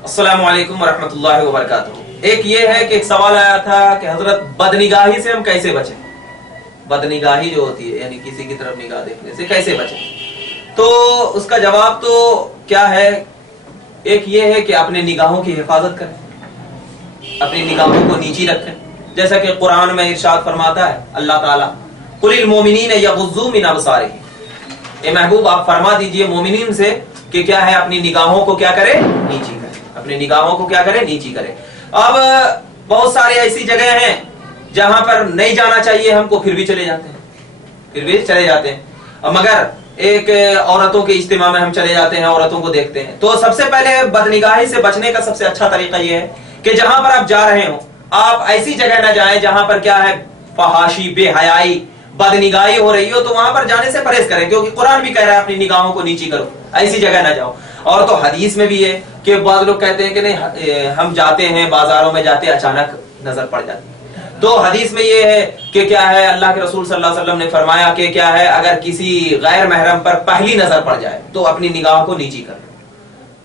अस्सलामु अलैकुम वरहमतुल्लाहि वबरकातुहू। एक ये है कि एक सवाल आया था कि हजरत बदनिगाही से हम कैसे बचें। बदनिगाही जो होती है यानी किसी की तरफ निगाह देखने से कैसे बचें, तो उसका जवाब तो क्या है, एक ये है कि अपने निगाहों की हिफाजत करें, अपनी निगाहों को नीची रखें। जैसा कि कुरान में इरशाद फरमाता है अल्लाह ताला, कुलिल मोमिनीन यगुज़्ज़ू मिन अबसारिहिम, ए महबूब आप फरमा दीजिए मोमिनीन से कि क्या है, अपनी निगाहों को क्या करे, नीची करे, अपनी निगाहों को क्या करे, नीची करे। अब बहुत सारे ऐसी जगह हैं जहां पर नहीं जाना चाहिए हमको, फिर भी चले जाते हैं, फिर भी चले जाते हैं। मगर एक औरतों के इज्तिमा में हम चले जाते हैं, औरतों को देखते हैं। तो सबसे पहले बदनिगाही से बचने का सबसे अच्छा तरीका यह है कि जहां पर आप जा रहे हो, आप ऐसी जगह न जाएं जहां पर क्या है, फहाशी, बेहयाई, बदनिगाही हो रही हो, तो वहां पर जाने से परहेज करें, क्योंकि कुरान भी कह रहा है अपनी निगाहों को नीची करो, ऐसी जगह ना जाओ। और तो हदीस में भी है कि बाद लोग कहते हैं कि नहीं हम जाते हैं बाजारों में, जाते अचानक नजर पड़ जाती है। तो हदीस में ये है कि क्या है, अल्लाह के रसूल सल्लल्लाहु अलैहि वसल्लम ने फरमाया कि क्या है, अगर किसी गैर महरम पर पहली नजर पड़ जाए तो अपनी निगाह को नीची कर लो,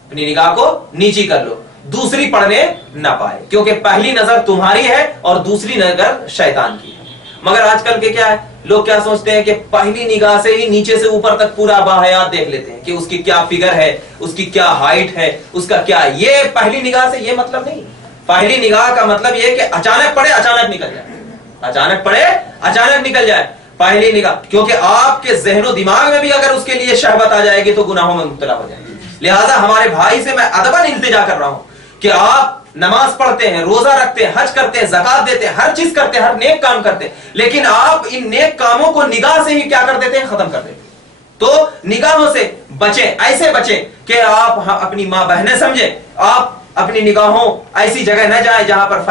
अपनी निगाह को नीची कर लो, दूसरी पड़ने ना पाए, क्योंकि पहली नजर तुम्हारी है और दूसरी नजर शैतान की है। मगर आजकल के क्या है, लोग क्या सोचते हैं कि पहली निगाह से ही नीचे से ऊपर तक पूरा बाहयात देख लेते हैं कि उसकी क्या फिगर है, उसकी क्या हाइट है, उसका क्या, ये पहली निगाह से ये मतलब नहीं। पहली निगाह का मतलब ये कि अचानक पड़े अचानक निकल जाए, अचानक पड़े अचानक निकल जाए पहली निगाह, क्योंकि आपके जहनो दिमाग में भी अगर उसके लिए शहवत आ जाएगी तो गुनाहों में मुब्तला हो जाएगी। लिहाजा हमारे भाई से मैं अदबन इल्तिजा कर रहा हूं कि आप नमाज पढ़ते हैं, रोजा रखते हैं, हज करते हैं, ज़कात देते हैं, हर चीज करते हैं, हर नेक काम करते हैं, लेकिन आप इन नेक कामों को निगाह से ही क्या कर देते हैं, खत्म कर देते हैं। तो निगाहों से बचें, ऐसे बचें कि आप अपनी माँ बहनें समझें, आप अपनी निगाहों ऐसी जगह न जाए जहां पर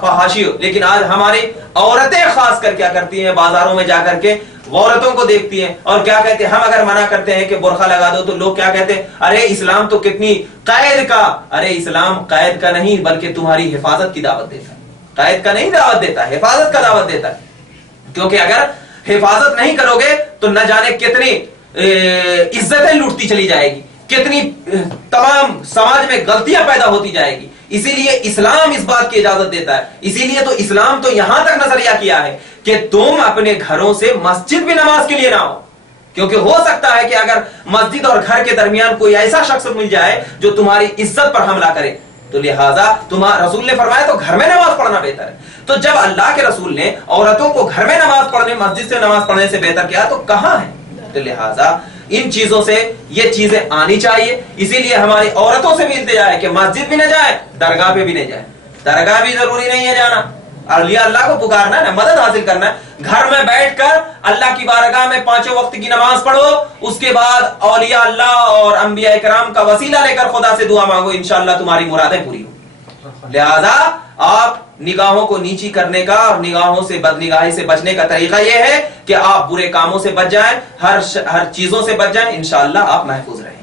फहाशी हो। लेकिन आज हमारी औरतें खास कर क्या करती हैं, बाजारों में जाकर के औरतों को देखती हैं और क्या कहते हैं, हम अगर मना करते हैं कि बुर्का लगा दो तो लोग क्या कहते हैं, अरे इस्लाम तो कितनी कैद का, अरे इस्लाम कैद का नहीं बल्कि तुम्हारी हिफाजत की दावत देता है, कैद का नहीं दावत देता, हिफाजत का दावत देता है। क्योंकि अगर हिफाजत नहीं करोगे तो न जाने कितनी इज्जतें लूटती चली जाएगी, कितनी तमाम समाज में गलतियां पैदा होती जाएगी। इसीलिए इस्लाम इस बात की इजाजत देता है, इसीलिए तो इस्लाम तो यहां तक नजरिया किया है कि तुम अपने घरों से मस्जिद भी नमाज के लिए ना हो, क्योंकि हो सकता है कि अगर मस्जिद और घर के दरमियान कोई ऐसा शख्स मिल जाए जो तुम्हारी इज्जत पर हमला करे, तो लिहाजा तुम्हारा रसूल ने फरमाया तो घर में नमाज पढ़ना बेहतर है। तो जब अल्लाह के रसूल ने औरतों को घर में नमाज पढ़ने, मस्जिद से नमाज पढ़ने से बेहतर किया तो कहां है। तो लिहाजा इन चीजों से ये चीजें आनी चाहिए। इसीलिए हमारी औरतों से भी इल्तिजा है कि मस्जिद भी न जाए, दरगाह पे भी नहीं जाए, दरगाह भी जरूरी नहीं है जाना, अलिया अल्लाह को पुकारना है, मदद हासिल करना है। घर में बैठकर अल्लाह की बारगाह में पांचों वक्त की नमाज पढ़ो, उसके बाद औलिया अल्लाह और अंबिया इकराम का वसीला लेकर खुदा से दुआ मांगो, इंशाअल्लाह तुम्हारी मुरादें पूरी हो। लिहाजा आप निगाहों को नीची करने का और निगाहों से बदनिगाही से बचने का तरीका यह है कि आप बुरे कामों से बच जाएं, हर चीजों से बच जाएं, इंशाअल्लाह आप महफूज रहें।